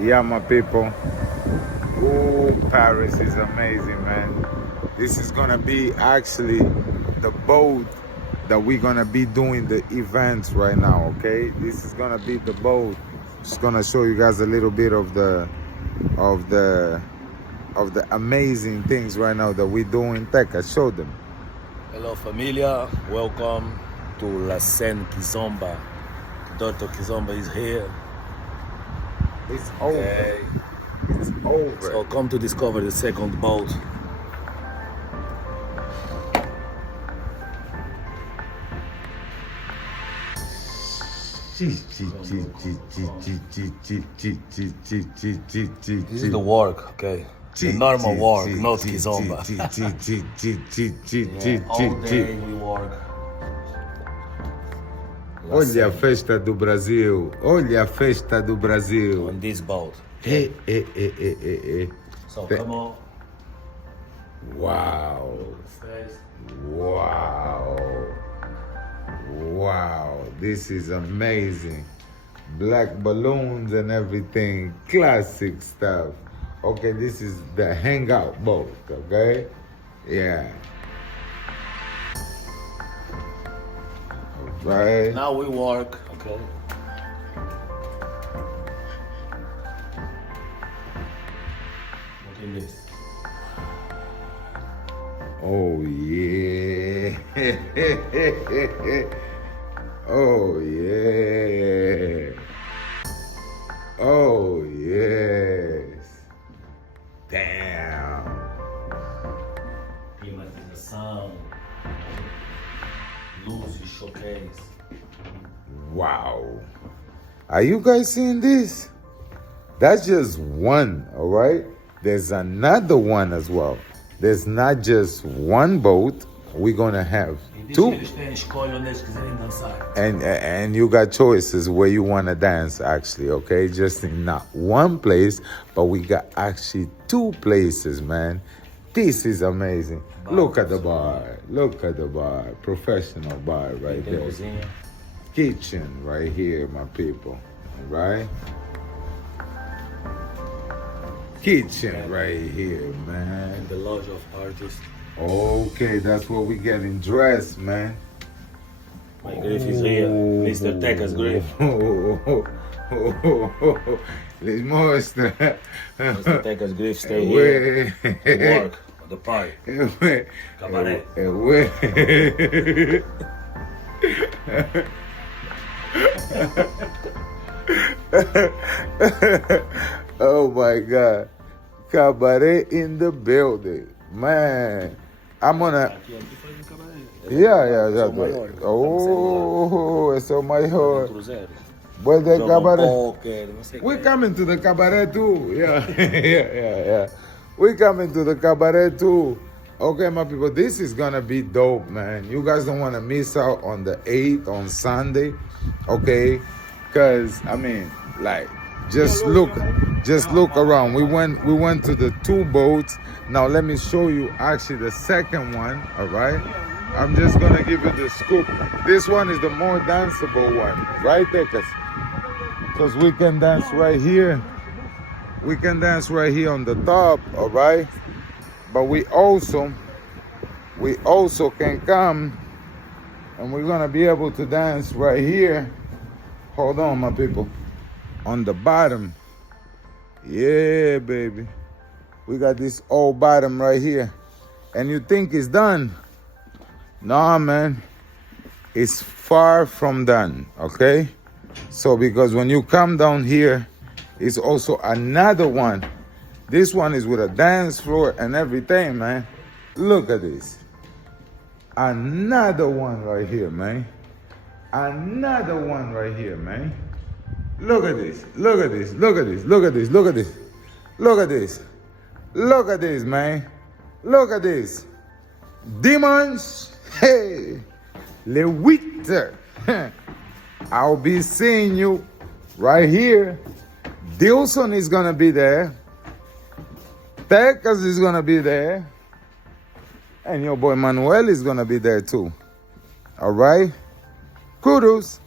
Yeah, my people. Oh, Paris is amazing, man. This is gonna be actually the boat that we're gonna be doing the events right now, okay? This is gonna be the boat. Just gonna show you guys a little bit of the amazing things right now that we do in Tecas. Show them. Hello familia, welcome to la SEINE KIZOMBA. Dr. Kizomba is here. It's over. Okay. It's over. So come to discover the second boat. This is the work, okay? The normal work, not Kizomba. All day we work. Olha a festa do Brasil. Olha a festa do Brasil. On this boat. Hey. So come on. Wow. Wow. This is amazing. Black balloons and everything. Classic stuff. Okay, this is the hangout boat, okay? Yeah. Right. Now we work, okay? Look at this. Oh yeah. Oh yeah. Oh yes. Damn. Climatização. Luzes, showcase. Wow. Are you guys seeing this? That's just one, all right? There's another one as well. There's not just one boat. We're gonna have two. And you got choices where you wanna dance actually, okay? Just in not one place, but we got actually two places, man. This is amazing. Look at the bar. Look at the bar. Professional bar right there. Kitchen right here, my people. Right? Kitchen right here, man. The lodge of artists. Okay, that's where we getting dressed, man. My grief is here. Mr. Tecas grief. Les mostra. Mr. Tecas grief stay here. Work. The party. Cabaret. Oh my God. Cabaret in the building. Man. I'm gonna. Yeah. Oh, it's on my heart. Well, the cabaret. We coming to the cabaret too. Yeah. We coming to the cabaret too. Okay, my people, this is gonna be dope, man. You guys don't want to miss out on the 8th on Sunday, okay? Cause I mean, like, just look around. We went to the two boats. Now let me show you actually the second one. All right, I'm just gonna give you the scoop. This one is the more danceable one, right there, because we can dance right here. We can dance right here on the top, all right? But we also can come and we're gonna be able to dance right here. Hold on, my people. On the bottom. Yeah, baby. We got this old bottom right here. And you think it's done? Nah, man. It's far from done, okay? So because when you come down here, it's also another one. This one is with a dance floor and everything, man. Look at this. Another one right here, man. Another one right here, man. Look at this. Look at this. Look at this. Look at this. Look at this. Look at this. Look at this, man. Look at this. Demons. Hey. 𝗙𝗦𝗢𝗘𝗥𝗧𝗢𝗥𝗕. I'll be seeing you right here. Dilson is gonna be there. Tecas is gonna be there. And your boy Manuel is gonna be there too. All right? Kudos.